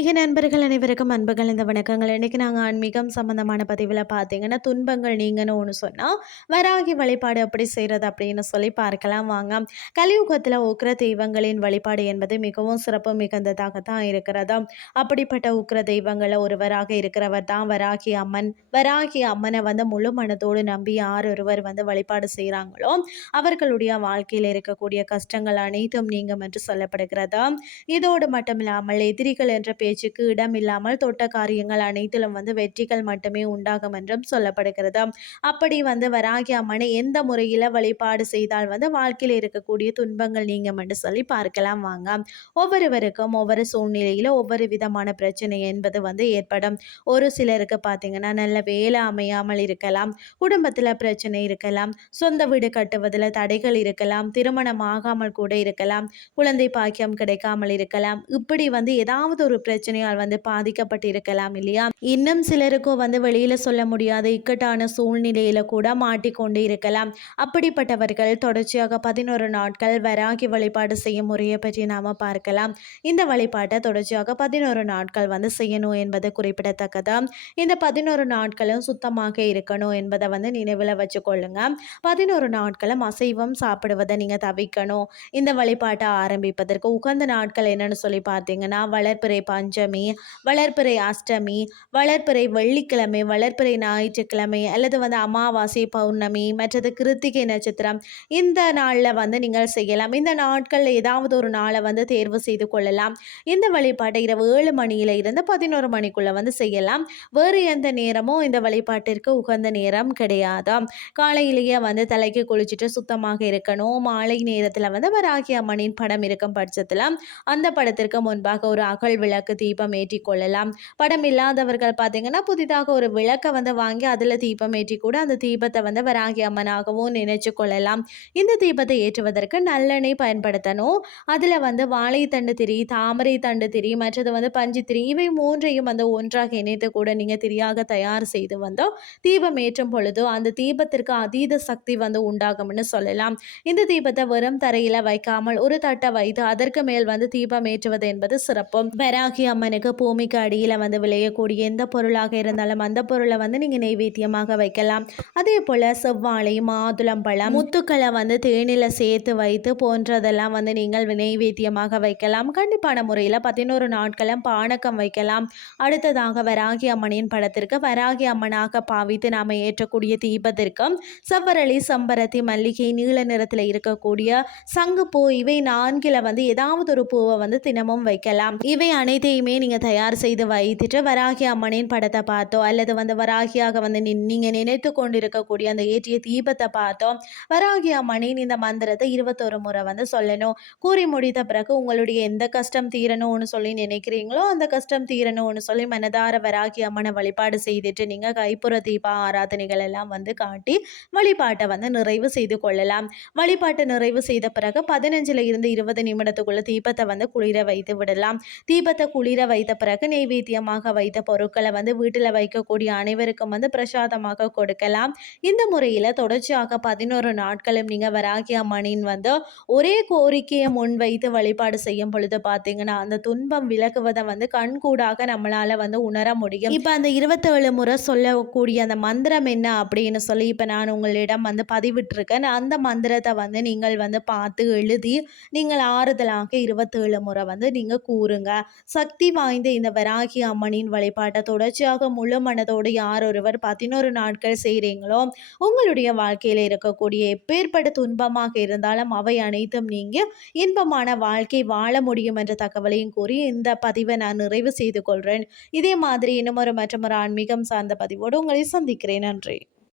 ஆன்மீக நண்பர்கள் அனைவருக்கும் அன்புகள் இந்த வணக்கங்கள். இன்றைக்கி நாங்கள் ஆன்மீகம் சம்மந்தமான பதிவில் பார்த்தீங்கன்னா துன்பங்கள் நீங்கன்னு ஒன்று சொன்னால் வராகி வழிபாடு அப்படி செய்கிறது அப்படின்னு சொல்லி பார்க்கலாம். வாங்க. கலியுகத்தில் உக்ர தெய்வங்களின் வழிபாடு என்பது மிகவும் சிறப்பு மிகுந்ததாக தான் இருக்கிறது. அப்படிப்பட்ட உக்ர தெய்வங்களில் ஒருவராக இருக்கிறவர் தான் வராகி அம்மன். வராகி அம்மனை வந்து முழு மனதோடு நம்பி யார் ஒருவர் வந்து வழிபாடு செய்கிறாங்களோ அவர்களுடைய வாழ்க்கையில் இருக்கக்கூடிய கஷ்டங்கள் அனைத்தும் நீங்கும் என்று சொல்லப்படுகிறது. இதோடு மட்டும் இல்லாமல் எதிரிகள் என்ற பேச்சுக்கு இடமில்லாமல் தொட்ட காரியங்கள் அனைத்திலும் வந்து வெற்றிகள் மட்டுமே உண்டாகும் என்றும் சொல்லப்படுகிறது. அப்படி வந்து வராகி அம்மனை எந்த முறையில் வழிபாடு செய்தால் வந்து வாழ்க்கையில் இருக்கக்கூடிய துன்பங்கள் நீங்கும் என்று சொல்லி பார்க்கலாம் வாங்க. ஒவ்வொருவருக்கும் ஒவ்வொரு சூழ்நிலையில் ஒவ்வொரு விதமான பிரச்சனை என்பது வந்து ஏற்படும். ஒரு சிலருக்கு பார்த்தீங்கன்னா நல்ல வேலை அமையாமல் இருக்கலாம் குடும்பத்தில் பிரச்சனை இருக்கலாம் சொந்த வீடு கட்டுவதில் தடைகள் இருக்கலாம் திருமணம் ஆகாமல் கூட இருக்கலாம் குழந்தை பாக்கியம் கிடைக்காமல் இருக்கலாம். இப்படி வந்து ஏதாவது ஒரு பிரச்சனை பிரச்சனையால் வந்து பாதிக்கப்பட்டிருக்கலாம் இல்லையா? இன்னும் சிலருக்கும் வந்து வெளியில சொல்ல முடியாத இக்கட்டான சூழ்நிலையில கூட மாட்டிக்கொண்டு இருக்கலாம். அப்படிப்பட்டவர்கள் தொடர்ச்சியாக பதினோரு நாட்கள் வராகி வழிபாடு செய்யும் முறையை பற்றி நாம பார்க்கலாம். இந்த வழிபாட்டை தொடர்ச்சியாக பதினோரு நாட்கள் வந்து செய்யணும் என்பது குறிப்பிடத்தக்கது? இந்த பதினோரு நாட்களும் சுத்தமாக இருக்கணும் என்பதை வந்து நினைவில் வச்சுக்கொள்ளுங்க. பதினோரு நாட்களும் அசைவம் சாப்பிடுவதை நீங்கள் தவிக்கணும் இந்த வழிபாட்டை ஆரம்பிப்பதற்கு உகந்த நாட்கள் என்னன்னு சொல்லி பார்த்தீங்கன்னா வளர்ப்பிறை பஞ்சமி வளர்ப்பிறை அஷ்டமி வளர்ப்பிறை வெள்ளிக்கிழமை வளர்ப்பிறை ஞாயிற்றுக்கிழமை அல்லது வந்து அமாவாசை பௌர்ணமி மற்றது கிருத்திகை நட்சத்திரம். இந்த நாளில் வந்து நீங்கள் செய்யலாம். இந்த நாட்களில் ஏதாவது ஒரு நாளை வந்து தேர்வு செய்து கொள்ளலாம். இந்த வழிபாட்டை இரவு ஏழு மணியில இருந்து பதினோரு மணிக்குள்ள வந்து செய்யலாம். வேறு எந்த நேரமும் இந்த வழிபாட்டிற்கு உகந்த நேரம் கிடையாது. காலையிலேயே வந்து தலைக்கு குளிச்சுட்டு சுத்தமாக இருக்கணும். மாலை நேரத்தில் வந்து வராகி அம்மனின் படம் இருக்கும் பட்சத்தில் அந்த படத்திற்கு முன்பாக ஒரு அகல் விளக்கு தீபம் ஏற்றி கொள்ளலாம் படம் இல்லாதவர்கள் பார்த்தீங்கன்னா புதிதாக ஒரு விளக்கை வந்து வாங்கி அதில் தீபம் ஏற்றி கூட அந்த தீபத்தை வந்து வராகி அம்மனாகவும் நினைச்சு கொள்ளலாம். இந்த தீபத்தை ஏற்றுவதற்கு நல்லெண்ணெய் பயன்படுத்தணும். அதில் வந்து வாழைத்தண்டு திரி தாமரை தண்டு திரி மற்றது வந்து பஞ்சு திரி இவை மூன்றையும் வந்து ஒன்றாக இணைத்து கூட நீங்கள் திரியாக தயார் செய்து வந்தோ தீபம் ஏற்றும் பொழுதோ அந்த தீபத்திற்கு அதீத சக்தி வந்து உண்டாகும்னு சொல்லலாம். இந்த தீபத்தை வெறும் தரையில் வைக்காமல் ஒரு தட்டை வைத்து அதற்கு மேல் வந்து தீபம் ஏற்றுவது என்பது சிறப்பும். வராகி அம்மனுக்கு பூமிக்கு அடியில் வந்து விளையக்கூடிய எந்த பொருளாக இருந்தாலும் அந்த பொருளை வந்து நீங்கள் நெய்வேத்தியமாக வைக்கலாம். அதே போல் செவ்வாழை மாதுளம்பழம் முத்துக்களை வந்து தேனில் சேர்த்து வைத்து போன்றதெல்லாம் வந்து நீங்கள் நெய்வேத்தியமாக வைக்கலாம். கண்டிப்பான முறையில் பதினோரு நாட்களும் பானக்கம் வைக்கலாம். அடுத்ததாக வராகி அம்மனின் படத்திற்கு வராகி அம்மனாக பாவித்து நாம் ஏற்றக்கூடிய தீபத்திற்கும் செவ்வரளி சம்பரத்தி மல்லிகை நீல நிறத்தில் இருக்கக்கூடிய சங்குப்பூ இவை நான்கில் வந்து ஏதாவது ஒரு பூவை வந்து தினமும் வைக்கலாம். இவை அனைத்து எல்லாத்தையுமே நீங்கள் தயார் செய்து வைத்துட்டு வராகி அம்மனின் படத்தை பார்த்தோ அல்லது வந்து வராகியாக வந்து நீங்கள் நினைத்து கொண்டிருக்கக்கூடிய அந்த ஏற்றிய தீபத்தை பார்த்தோம். வராகி அம்மனின் இந்த மந்திரத்தை இருபத்தொரு முறை வந்து சொல்லணும். கூறி முடித்த பிறகு உங்களுடைய எந்த கஷ்டம் தீரணும்னு சொல்லி நினைக்கிறீங்களோ அந்த கஷ்டம் தீரணும்னு சொல்லி மனதார வராகி அம்மனை வழிபாடு செய்துட்டு நீங்கள் கைப்புற தீப ஆராதனைகள் எல்லாம் வந்து காட்டி வழிபாட்டை வந்து நிறைவு செய்து கொள்ளலாம். வழிபாட்டை நிறைவு செய்த பிறகு பதினஞ்சில் இருந்து இருபது நிமிடத்துக்குள்ள தீபத்தை வந்து குளிர வைத்து விடலாம். தீபத்தை குளிர வைத்த பிறகு நெய்வேத்தியமாக வைத்த பொருட்களை வந்து வீட்டில் வைக்கக்கூடிய அனைவருக்கும் வந்து பிரசாதமாக கொடுக்கலாம். இந்த முறையில் தொடர்ச்சியாக பதினோரு நாட்களும் நீங்கள் வராகி அம்மனின் வந்து ஒரே கோரிக்கையை முன்வைத்து வழிபாடு செய்யும் பொழுது பார்த்தீங்கன்னா அந்த துன்பம் விலகுவதை வந்து கண்கூடாக நம்மளால் வந்து உணர முடியும். இப்போ அந்த இருபத்தேழு முறை சொல்லக்கூடிய அந்த மந்திரம் என்ன அப்படின்னு சொல்லி இப்போ நான் உங்களிடம் வந்து பதிவிட்டிருக்கேன். அந்த மந்திரத்தை வந்து நீங்கள் வந்து பார்த்து எழுதி நீங்கள் ஆறுதலாக இருபத்தேழு முறை வந்து நீங்கள் கூறுங்க. சக்தி சக்தி வாய்ந்த இந்த வராகி அம்மனின் வழிபாட்டை தொடர்ச்சியாக முழு மனதோடு யார் ஒருவர் பதினோரு நாட்கள் செய்கிறீங்களோ உங்களுடைய வாழ்க்கையில் இருக்கக்கூடிய எப்பேற்பட்ட துன்பமாக இருந்தாலும் அவை அனைத்தும் நீங்கள் இன்பமான வாழ்க்கை வாழ முடியும் என்ற தகவலையும் கூறி இந்த பதிவை நான் நிறைவு செய்து கொள்கிறேன் இதே மாதிரி இன்னும் ஒரு மற்றும் ஒரு ஆன்மீகம் சார்ந்த பதிவோடு உங்களை சந்திக்கிறேன். நன்றி.